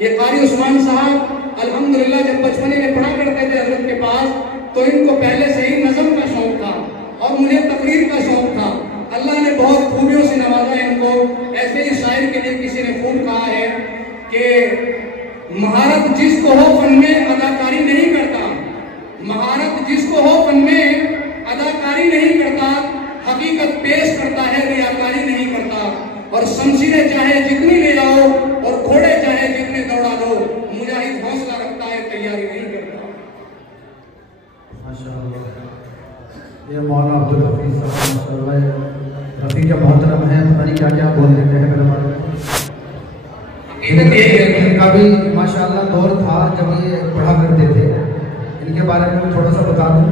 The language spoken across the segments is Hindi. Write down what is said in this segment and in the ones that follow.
ये कारी उस्मान साहब अल्हम्दुलिल्लाह जब बचपने में पढ़ा करते थे हजरत के पास, तो इनको पहले से ही नज़म का शौक था और मुझे तकरीर का शौक था। अल्लाह ने बहुत खूबियों से नवाजा इनको। ऐसे ही शायर के लिए किसी ने खूब कहा है कि महारत जिसको हो फन में अदाकारी नहीं करता, महारत जिसको हो फन में अदाकारी नहीं करता, हकीकत पेश करता है रियाकारी नहीं करता। और शमशीरें चाहे जितनी ले जाओ और घोड़े चाहे जितने दौड़ा लो, मुजाहिद हौसला रखता है तैयारी नहीं करता। माशाअल्लाह। ये मौलाना अब्दुल हफीज साहब माशाअल्लाह रफ़ी के मोहतरम हैं, पता नहीं क्या क्या बोल देते हैं मेरे बारे में। इनका भी माशाअल्लाह दौर था जब ये पढ़ा करते थे। इनके बारे में थोड़ा सा बता दूँ।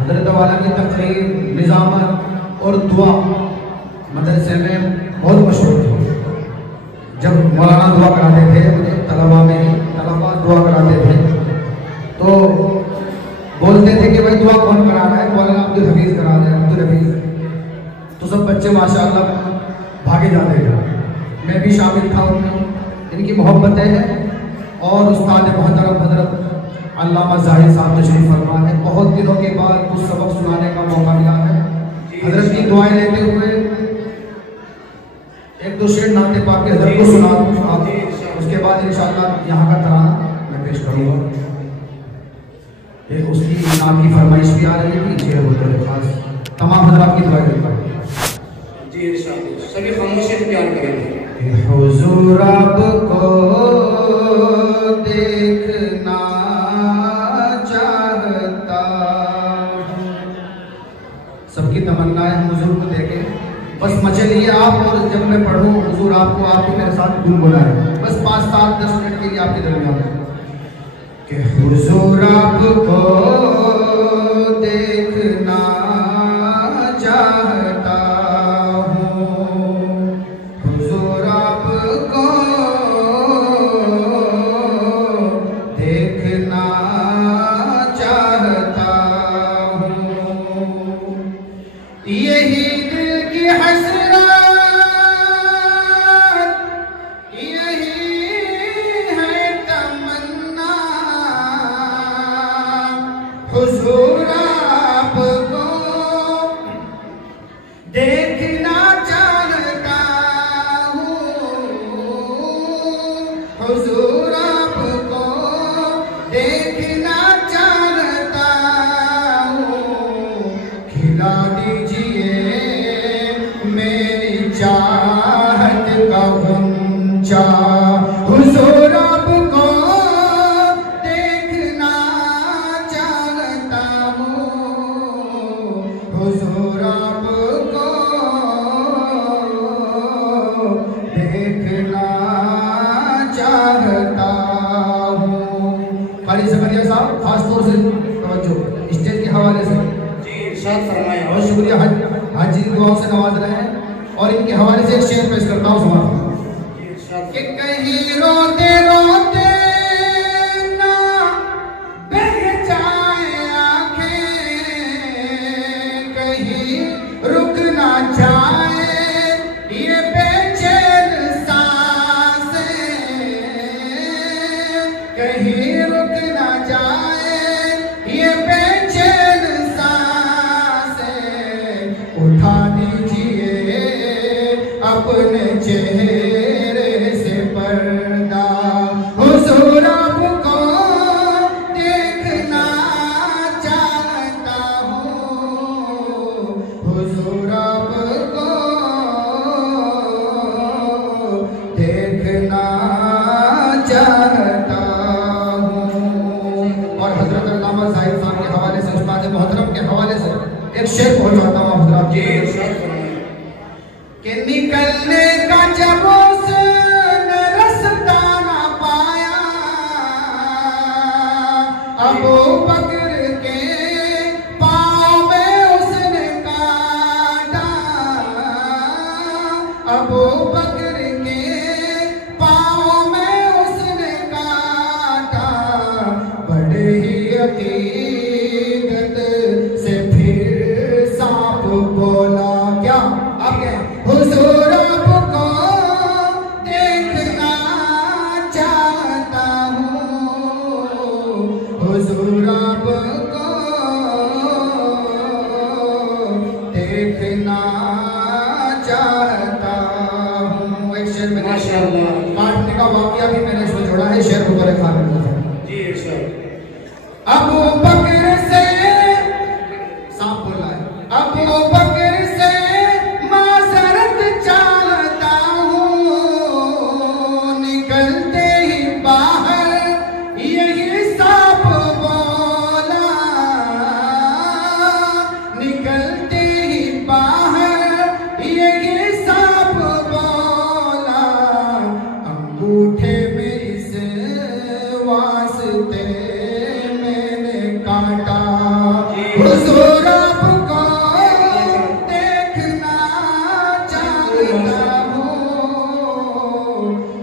हज़रत वाला की तकरीर, निज़ामत और दुआ मदरसे में बहुत मशहूर थी। जब मौलाना दुआ कराते थे, मुझे तलबा में ही तलबा दुआ कराते थे, तो बोलते थे कि भाई दुआ कौन करा रहा है? मौलाना अब्दुल हफीज करा रहे हैं, अब्दुल हफीज। तो सब बच्चे माशाअल्लाह भागे जाते थे, मैं भी शामिल था उनमें। इनकी मोहब्बतें हैं और उस्ताद मोहतरम हजरत अल्लामा ज़ाहिद साहब तशरीफ फरमा है। बहुत दिनों के बाद कुछ सबक सुनाने का मौका मिला है। हजरत की दुआएं लेते हुए एक दो शेर नाते पाक के हजरत को सुना दूँ, उसके बाद इंशाअल्लाह यहाँ का तराना मैं पेश करूँगा। एक उसकी नाम की फरमाइश भी आ रही है, शेर होते हैं खास तमाम हजरात की दुआएं लेते हैं जी इंशाअल्लाह। सभी खामोशी इख्तियार करेंगे। हुजूर आपको देखना चाहता, सबकी तमन्ना है हम हुजूर को देखें। बस मचे लिए आप, और जब मैं पढ़ूँ हुजूर आपको, आप भी मेरे साथ गुनगुनाएं। बस 5-7-10 मिनट के लिए आपके दरमियान कि हुजूर आपको देखना चाहता हूँ, हुजूर आपको देखना चाहता हूँ। यही दिल की हसरत, यही है तमन्ना, हुजूर आपको देखना चाहता हूँ, हुजूर आपको देखना चाहता हूँ। खिला दीजिए मेरी चाहत का गुंजा, हुजूर आपको देखना चाहता हूँ, हुजूर आपको देखना चाहता हूँ। खाली समरिया साहब खास तौर से तवज्जो स्टेज के हवाले से जी इरशाद फरमाएं। बहुत शुक्रिया। हाजी दुआओं से नवाज रहे हैं और इनके हवाले से एक शेर पेश करता हूँ समाज कि कहीं रोते रोते ना बह जाए आंखें, कहीं रुक ना जाए ये बेचैन सांसें, कहीं रुक ना जाए ये बेचैन सांसें। उठा दीजिए अपने चेहरे से पर्दा, हुजूर आपको देखना चाहता हूँ, हुजूर आपको देखना चाहता हूँ। और हजरत अल्लामा ज़ाहिद साहब के हवाले से, उस्ताद मोहतरम के हवाले से एक शेर पहुँचाता हूँ हजरत जी कि निकलने का जब उसने रास्ता ना पाया, अबू बकर के पाँव में उसने काटा, अबू बकर के पाँव में उसने काटा। बड़े ही अकीदत से फिर सांप बोला, क्या आप क्या हुजूर आपको हुजूर आपको देखना चाहता हूँ। एक शेर में माशाअल्लाह काटने का वाकया भी मैंने इसमें जोड़ा है, शेर को बड़े खान जी इरशाद। अबू बकर से सांप बोला है, अबू बकर से माजरत चाहता हूँ, निकलते ही बाहर यही सांप बोला, निकलते ही बाहर यही सांप बोला, अंगूठे में इस वास्ते काटा, हुजूर आपको देखना चाहता हूँ,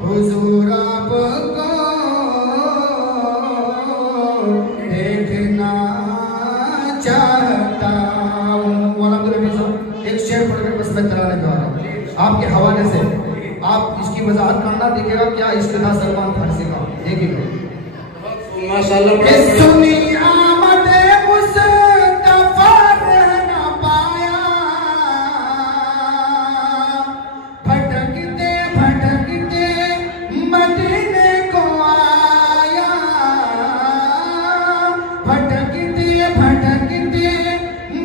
हुजूर आपको देखना चाहता हूँ। एक शेर पढ़कर बस मैं चलाने जा रहा हूँ आपके हवाले से, आप इसकी वजाहत करना, देखिएगा क्या इश्क था सलमान फारसी का। देखिएगा माशाअल्लाह सुनी आमद मुस्तफा रहना पाया, भटकते भटकते मदीने को आया, भटकते भटकते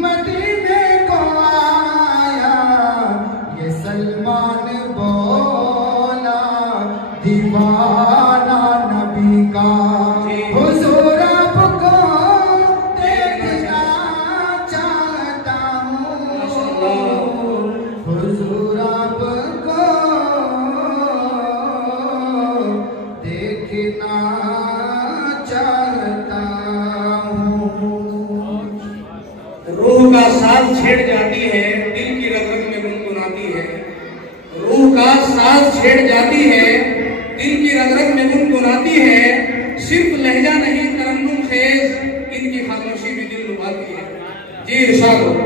मदीने को आया, ये सलमान बोला दीवाना नबी का, हुजूर आपको देखना चाहता हूँ, हुजूर आपको देखना चाहता हूँ। रूह का साथ छेड़ जाती है, दिल की रग रग में गुनगुनाती है, रूह का साथ छेड़ जाती है, दिल की रग रग में गुनगुनाती है, सिर्फ लहजा नहीं तरन्नुम खेज, इनकी खामोशी भी दिल लुभाती है। जी इरशाद।